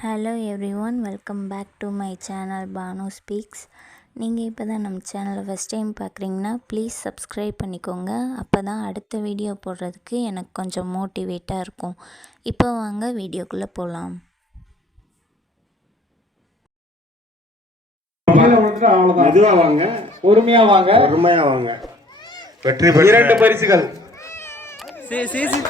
Hello everyone, welcome back to my channel Banu speaks. நீங்கள் இப்போ தான் நம்ம சேனலை ஃபஸ்ட் டைம் பார்க்குறீங்கன்னா ப்ளீஸ் சப்ஸ்கிரைப் பண்ணிக்கோங்க. அப்போ தான் அடுத்த வீடியோ போடுறதுக்கு எனக்கு கொஞ்சம் மோட்டிவேட்டாக இருக்கும். இப்போ வாங்க வீடியோக்குள்ளே போகலாம். மெதுவாக வாங்க, பொறுமையாக வாங்க, பொறுமையாக வாங்க. வெற்றி பெற்ற 2 பரிசுகள்.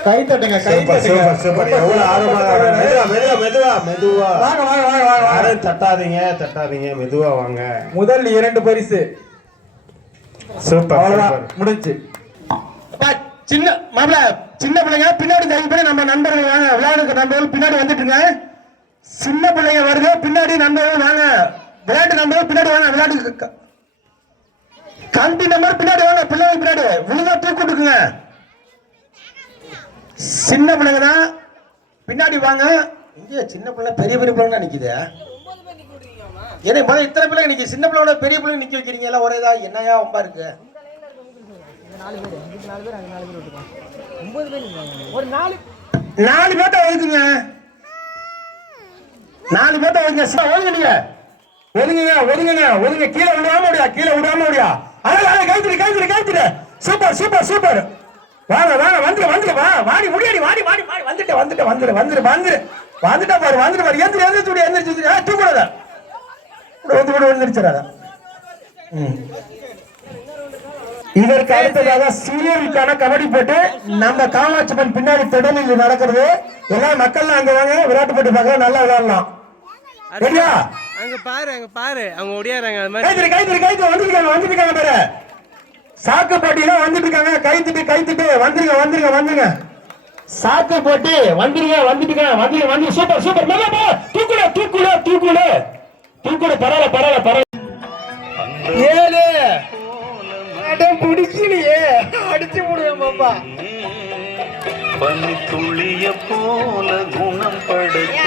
கை தட்டுங்க, கை சூப்பர் தட்டுங்க. Super super. எவ்வளவு ஆர்வமா மெதுவா மெதுவா மெதுவா மெதுவா வாங்க வாங்க வாங்க வாங்க. யாரும் தட்டாதீங்க மெதுவா வாங்க. முதல் 2 பரிசு. சூப்பர் அவ்வளவுதான், சூப்பர். முடிஞ்சு. சின்ன மாப்பிள, சின்ன பிள்ளைங்க பின்னாடி தயவு பண்ணி நம்ம நண்பர்கள் வாங்க. விளையாடுக்கு நண்பர்கள் பின்னாடி வந்துட்டுங்க. சின்ன பிள்ளைங்க வருது, பின்னாடி நண்பர்கள் வாங்க. விளையாட்டு நண்பர்கள் பின்னாடி வாங்க. விளையாட்டு கண்டி நம்பர் பின்னாடி வாங்க. பிள்ளைங்க பின்னாடி விழுந்தா தூக்கிட்டுக்குங்க. சின்ன பிள்ளைங்க தான் பின்னாடி வாங்க. இங்கே சின்ன பிள்ளை பெரிய பெரிய பிள்ளைங்க நிக்குது. ஏன்னா முதல்ல இத்தனை பிள்ளைங்க நிக்க, சின்ன பிள்ளையோட பெரிய பிள்ளைங்க நிக்க வைக்கிறீங்க எல்லாம் ஒரேதா? என்னையா ரொம்ப இருக்கு. 4 பேர்த்த ஒதுக்குங்க. 4 பேர்த்த ஒதுங்க. ஒதுங்க. கீழே விடாம முடியா. அதான் கைத்துடு. Super super super. வாங்க வந்துரு வா. வாடி முடியாடி வாடி வந்துட்டா பாரு. எந்திரிச்சு தூக்கூடாத. வந்துருச்சாத. இதற்கு அடுத்ததாக சீரியலுக்கான கபடி போட்டு நம்ம காமாட்சிபன் பின்னாடி தொடரில் நடக்கிறது. எல்லா மக்கள் அங்க வாங்க, விளையாட்டு போட்டு பார்க்க நல்லா விளையாடலாம். ரெடியா? அங்க பாரு அவங்க ஓடியாறாங்க. அது மாதிரி கைத்து வந்துருக்காங்க பாரு. சாக்கு போட்டியில வந்துட்டு இருக்காங்க. கைத்துட்டு வந்துருங்க. சாக்கு போட்டி வந்துருங்க. சூப்பர் மேல போ. தூக்குல பரவாயில்ல. 7 அடம் பிடிக்கலையே, அடிச்சு முடியும் பாப்பா. பனித்துளிய போல குணம் படைத்த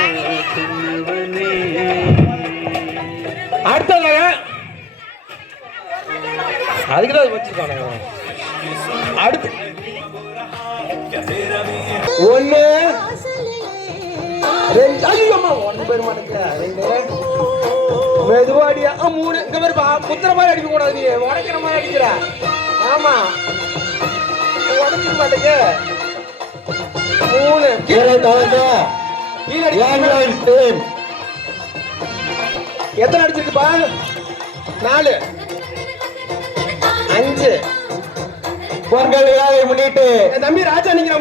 அடுத்தங்க அதுக்குதான் வச்சிருக்கானுங்க. அடுத்து 1 2 ஐயம்மா 1 பேர் மாட்டேங்க. 2 மெதுவாடியா 3 இங்க பேர் குத்துற மாதிரி அடிக்க கூடாது. நீ உடைக்கிற மாதிரி அடிக்கிற. ஆமா, உடைக்க மாட்டேங்க. 3 கீழே எத்தனை அடிச்சிருக்குப்பா? 4 5 பொங்கல் விழாவை முன்னிட்டு தம்பி ராஜா நிக்கிற